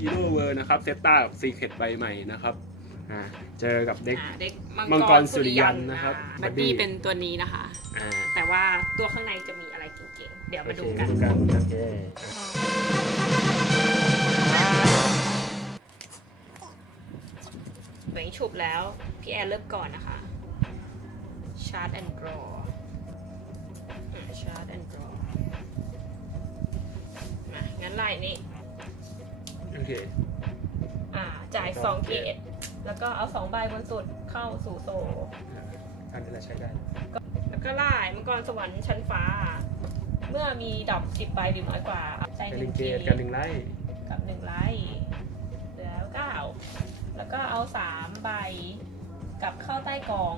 อีโนเวอร์นะครับเซตตากับซีเคทใบใหม่นะครับอ่าเจอกับเด็ก อ่าเด็กมัมังงกกรรสุสุริริยัยันนนะนะครัคะบบัดดี้เป็นตัวนี้นะคะ อ่าแต่ว่าตัวข้างในจะมีอะไรเก่งๆเดี๋ยวโอมาเคดูกันดูกัน โอเคเหมือนฉุบแล้ว พี่แอนเริ่มก่อนนะคะชาร์ d แอนด์ draw ชาร์ d แอนด์ draw มางั้นไล่นี้ โอเคอ่าจ่ายสองเกตแล้วก็เอาสองใบบนสุดเข้าสู่โซอันนี้เราใช้ได้ แล้วก็ไล่มังกรสวรรค์ชั้นฟ้า เมื่อมีดอกสิบใบหรือน้อยกว่าใจการหหนึ่นึ่งงเกเกตตการหนึ่งไล่กับหนึ่งไลท์เหลือเก้าแล้วก็เอาสามใบกลับเข้าใต้กอง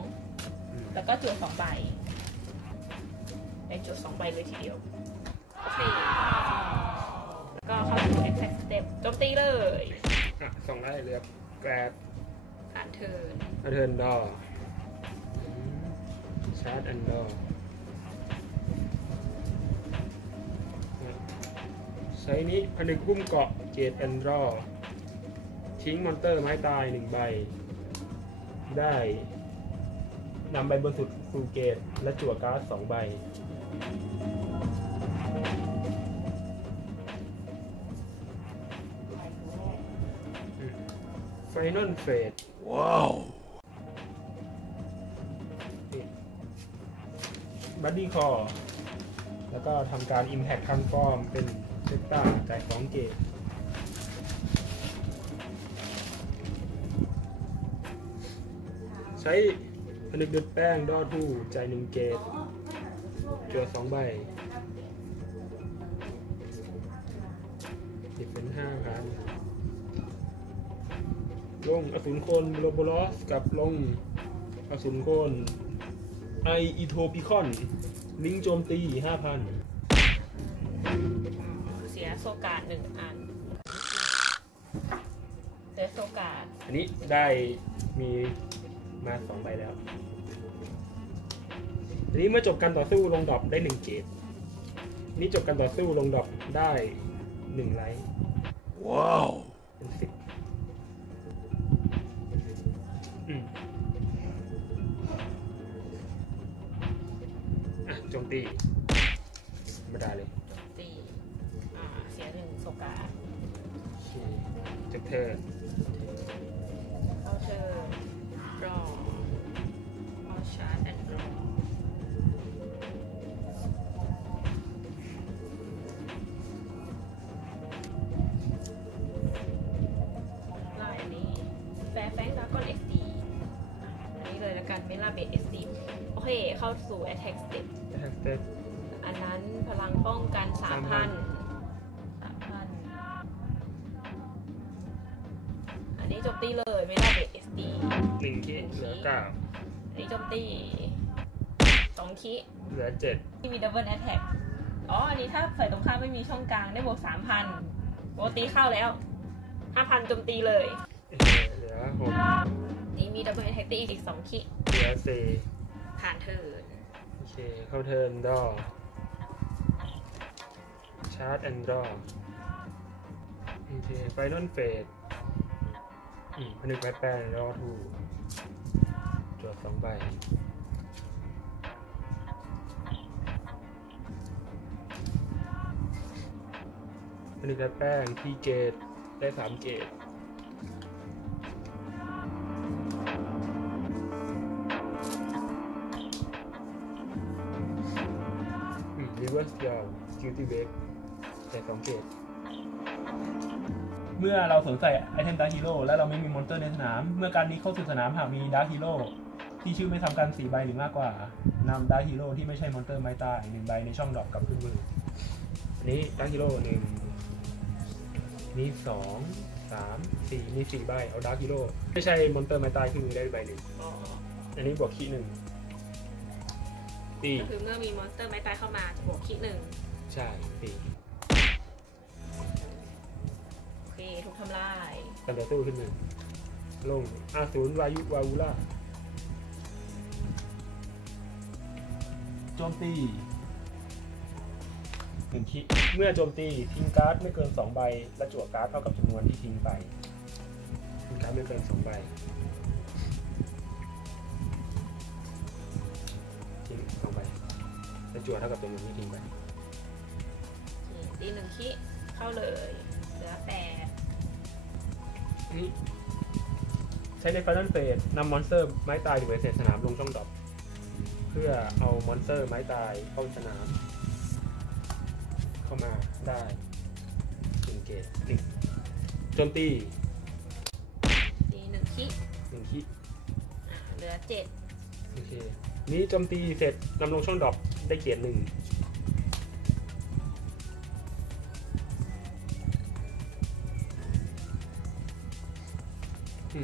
อืมแล้วก็จุดสองใบเป็นจุดสองใบเลยทีเดียว มตีเลยอะสองไล่เลือกแกรบผ่านเทิร์นอัเทิร์นดอชาร์จอันดอใช้นี้ผนึกหุ้มเกาะเกตแอนดรอทิ้งมอนเตอร์ไม้ตายหนึ่งใบ ได้นำใบบนสุดสู่เกตและจั่วการ์ดสองใบ ไฟนอลเฟสว้าวบัดดี้คอแล้วก็ทำการ Impact Transform เป็นเซตตาจ่ายสองเกตใช้ผนึกเดือดแป้งดอทูจ่ายหนึ่งเกตจั่วสองใบติดเป็นห้าพัน ลงอสูรโคนโรโบลอสกับลงอสูรโคนไออีโทปิคอน ลิงก์โจมตีห้าพันเสียโซการ์ดหนึ่งอัน เสียโซการ์ดอันนี้ได้มีมาสองใบแล้ว อันนี้เมื่อจบการต่อสู้ลงดรอปได้หนึ่งเกตอันนี้จบการต่อสู้ลงดรอปได้หนึ่งไลท์ว้าว เป็นสิบ เธอเข้าเชิญรอเอาชาร์จแอนด์รอล่อันนี้แฟร์แฟงดากอนเอ็กดีอันนี้เลยละกันเมล่าเบสเอสดีโอเค เข้าสู่ Attack Step แท็กเตอันนั้นพลังป้องกันสามพัน อันนี้โจมตีเลยเมล่าเบสเอสดีหนึ่งที่เหลือเก้าอันนี้โจมตีสองคิเหลือเจ็ดที่มีดับเบิลแอตแทกอ๋อ อันนี้ถ้าฝ่ายตรงข้ามไม่มีช่องกลางได้บวกสามพันปกติเข้าแล้วห้าพันโจมตีเลยเออเหลือหกนี่มีดับเบิลแอตแทกตีอีกสองคิเหลือสี่ผ่านเทิร์นโอเค เข้าเทิร์นดอชาร์จแอนด์ดอโอเคไฟนอลเฟส อืมผนึกแปดแปดรอทูจวดสองใบผนึกแปดแป้งที่เกตได้สามเกตอืม reverse draw guilty break แต่สองเกต เมื่อเราสวมใส่ไอเทมดาร์ h ฮีโร่และเราไม่มีมอนเตอร์ในสนาม เมื่อการนี้เข้าสู่สนามหากมีดาร์ h ฮีโร่ที่ชื่อไม่ทำการสี่ใบหรือมากกว่านำดาร์ h ฮีโร่ที่ไม่ใช่มอนเตอร์ไม้ตายหนึ่งใบในช่องดรอปกลับขึ้นมืออันนี้ดาร์ h ฮีโร่หนึ่งนี่สองสามสี่มีสี่ใบเอาดาร์ h ฮีโร่ไม่ใช่มอนเตอร์ไม้ตายขึ้นมือได้ใบหนึ่งอ๋ออันนี้บวกคีย์หนึ่งตีก็คือเมื่อมีมอนสเตอร์ไม้ตายเข้ามาจะบวกคิหนึ่งใช่ตี ถูกทำลาย กันต่อสู้ขึ้นมือลงอาสูรวายุวาวุล่าโจมตีหนึ่งคิเมื่อโจมตีทิ้งการ์ดไม่เกินสองใบและจั่วการ์ดเท่ากับจำนวนที่ทิ้งไปทิ้งการ์ดไม่เกินสองใบทิ้งสองใบและจั่วเท่ากับจำนวนที่ทิ้งไปนี่ตีหนึ่งคิเข้าเลยเหลือแปด นี่ใช้ในฟันนัลเฟสนำมอนสเตอร์ไม้ตายหรือเศษสนามลงช่องดรอปเพื่อเอามอนสเตอร์ไม้ตายเข้าสนาม เข้ามาได้หนึ่งเกตหนึ่งโจมตีตีหนึ่งคิหนึ่งคิอ่าเหลือเจ็ดโอเคนี้โจมตีเสร็จนำลงช่องดรอปได้เกียรติหนึ่ง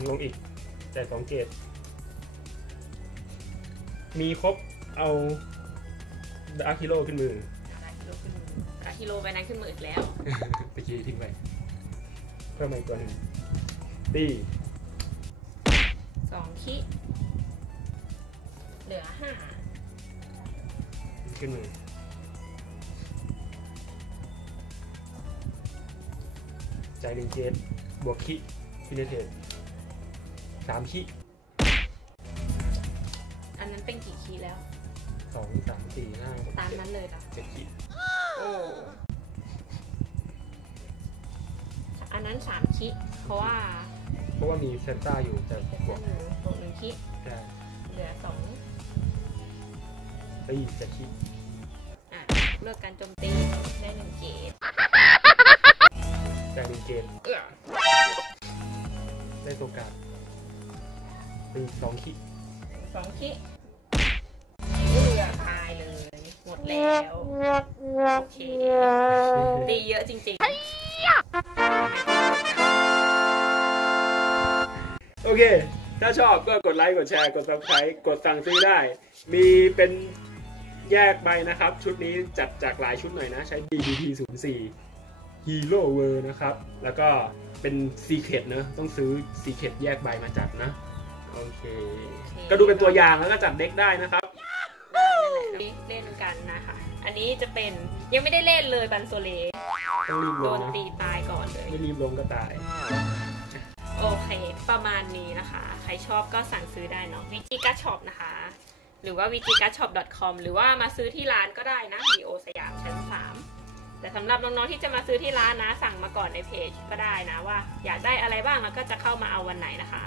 ลงอีกแต่ายสองเกตมีครบเอาดาร์คิโลขึ้นมือดาฮิโร่ขึ้นมือดาฮิโร่ไปนั้นขึ้นมืออีกแล้วตะกี้ทิ้งไปเพิ่มมาอีกตัวหนึ่งตีสองคิเหลือห้าขึ้นมือใจายหนึ่งเกตบวกคิฟินเทส สามคิอันนั้นเป็นกี่คีแล้ว สองสามสี่ห้าหกตามเจ็ดนั้นเลยเหรอเจ็ดคิโอ้อันนั้นสามคิ เพราะว่าเพราะว่ามีเซนต้าอยู่แต่บวกหนึ่งบวกหนึ่งคิได้เหลือสองตีเจ็ดคิอะ เลือกการโจมตีได้หนึ่งเกตใจายหนึ่งเกตเอื้อได้ตัวการด ตีสองคิสองคิเหลือตายเลยหมดแล้วโอเคตีเยอะจริงโอเค ถ้าชอบก็กดไลค์ กดแชร์ กด subscribe กดสั่งซื้อได้ มีเป็นแยกใบนะครับ ชุดนี้จัดจากหลายชุดหน่อยนะ ใช้ DDT 0 4 Hero World นะครับ แล้วก็เป็น Secret เนอะต้องซื้อ Secret แยกใบมาจัดนะ โอเค ก็ดูเป็นตัวอย่างแล้วก็จัดเด็กได้นะครับๆได้นั่นแหละเล่นกันนะคะ อันนี้จะเป็นยังไม่ได้เล่นเลยบันโซเลต้องรีบโดลงนนะตีตายก่อนเลย ไม่รีบลงก็ตาย โอเค ประมาณนี้นะคะ ใครชอบก็สั่งซื้อได้เนาะวิจิกัช็อปนะคะ หรือว่า v i g i g a s h o p c o m หรือว่ามาซื้อที่ร้านก็ได้นะวีโอสยามชั้น 3 แต่สำหรับน้องๆที่จะมาซื้อที่ร้านนะ สั่งมาก่อนในเพจก็ได้นะว่า อยากได้อะไรบ้างแล้วก็จะเข้ามาเอาวันไหนนะคะ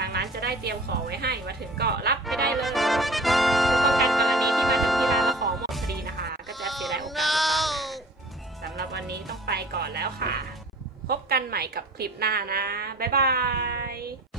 ทางร้านจะได้เตรียมของไว้ให้มาถึงก็รับไปได้เลยคือป้องกันกรณีที่มาถึงที่ร้านแล้วของหมดพอดีนะคะ ก็จะเสียดายโอกาสสำหรับวันนี้ต้องไปก่อนแล้วค่ะ พบกันใหม่กับคลิปหน้านะ บ๊ายบาย